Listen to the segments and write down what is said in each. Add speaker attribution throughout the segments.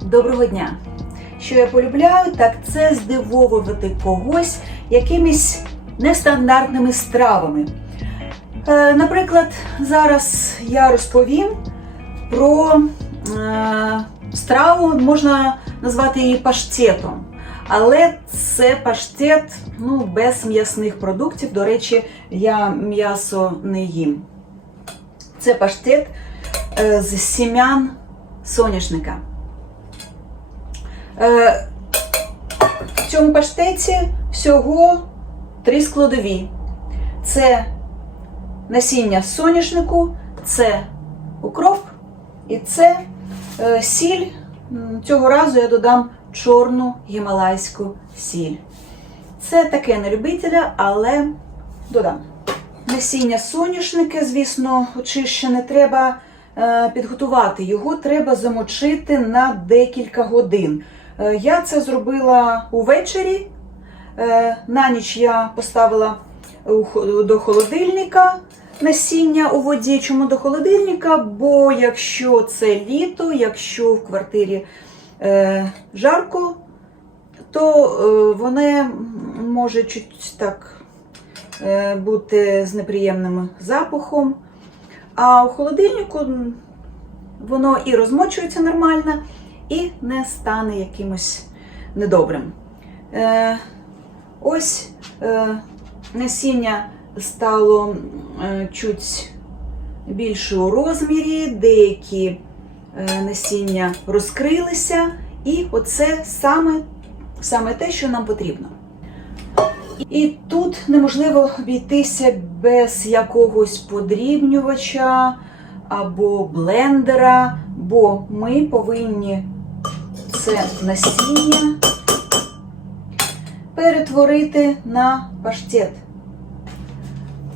Speaker 1: Доброго дня! Що я полюбляю, так це здивовувати когось якимись нестандартними стравами. Е, Наприклад, зараз я розповім про е, страву, можна назвати її паштетом. Але це паштет ну, без м'ясних продуктів. До речі, я м'ясо не їм. Це паштет е, з сім'ян соняшника. Е, В цьому паштеті всього три складові: це насіння соняшнику, це укроп і це е, сіль. Цього разу я додам чорну гімалайську сіль. Це таке на любителя, але додам. Насіння соняшника, звісно, очищене, треба е, підготувати. Його треба замочити на декілька годин. Е, Я це зробила увечері. Е, На ніч я поставила до холодильника насіння у воді. Чому до холодильника? Бо якщо це літо, якщо в квартирі жарко, то вони може чуть так е, бути з неприємним запахом. А у холодильнику воно і розмочується нормально, і не стане якимось недобрим. Е, ось е, насіння стало чуть більше у розмірі, деякі насіння розкрилися, і оце саме, саме те, що нам потрібно. І тут неможливо обійтися без якогось подрібнювача або блендера, бо ми повинні це насіння перетворити на паштет.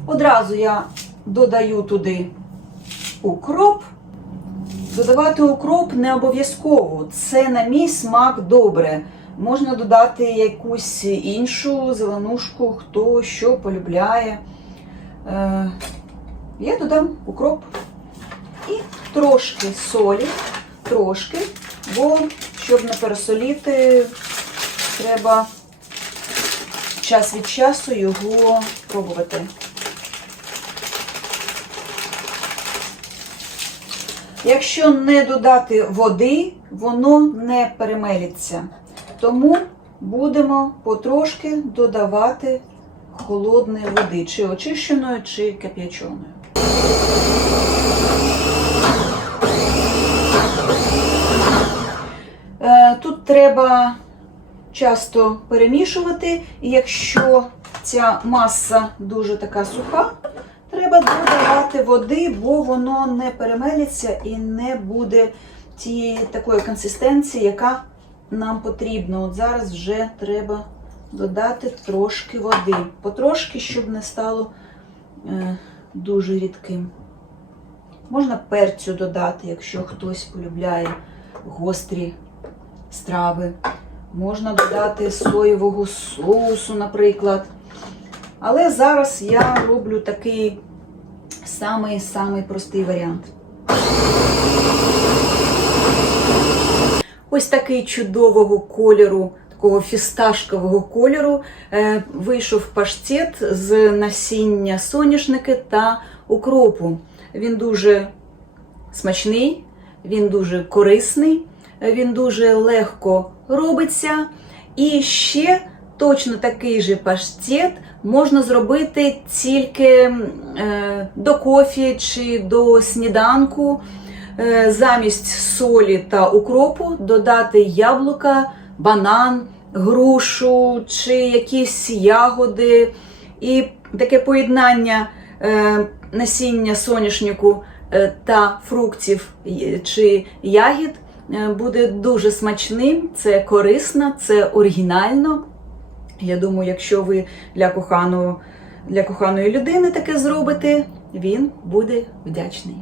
Speaker 1: Одразу я додаю туди укроп. Додавати укроп не обов'язково. Це на мій смак добре. Можна додати якусь іншу зеленушку, хто що полюбляє. Е, я додам укроп і трошки солі, трошки, бо щоб не пересоліти, треба час від часу його пробувати. Якщо не додати води, воно не перемелиться. Тому будемо потрошки додавати холодної води, чи очищеної, чи кип'яченої. Е, Тут треба часто перемішувати, і якщо ця маса дуже така суха, треба додавати води, бо воно не перемелиться і не буде тієї такої консистенції, яка нам потрібна. От зараз вже треба додати трошки води. Потрошки, щоб не стало е, дуже рідким. Можна перцю додати, якщо хтось полюбляє гострі страви. Можна додати соєвого соусу, наприклад. Але зараз я роблю такий самий-самий простий варіант. Ось такий чудового кольору, такого фісташкового кольору, е, вийшов паштет з насіння соняшники та укропу. Він дуже смачний, він дуже корисний, він дуже легко робиться. І ще точно такий же паштет можна зробити тільки е, до кофі чи до сніданку. Е, замість солі та укропу додати яблука, банан, грушу чи якісь ягоди. І таке поєднання е, насіння соняшнику е, та фруктів чи ягід буде дуже смачним, це корисно, це оригінально. Я думаю, якщо ви для коханого, для коханої людини таке зробите, він буде вдячний.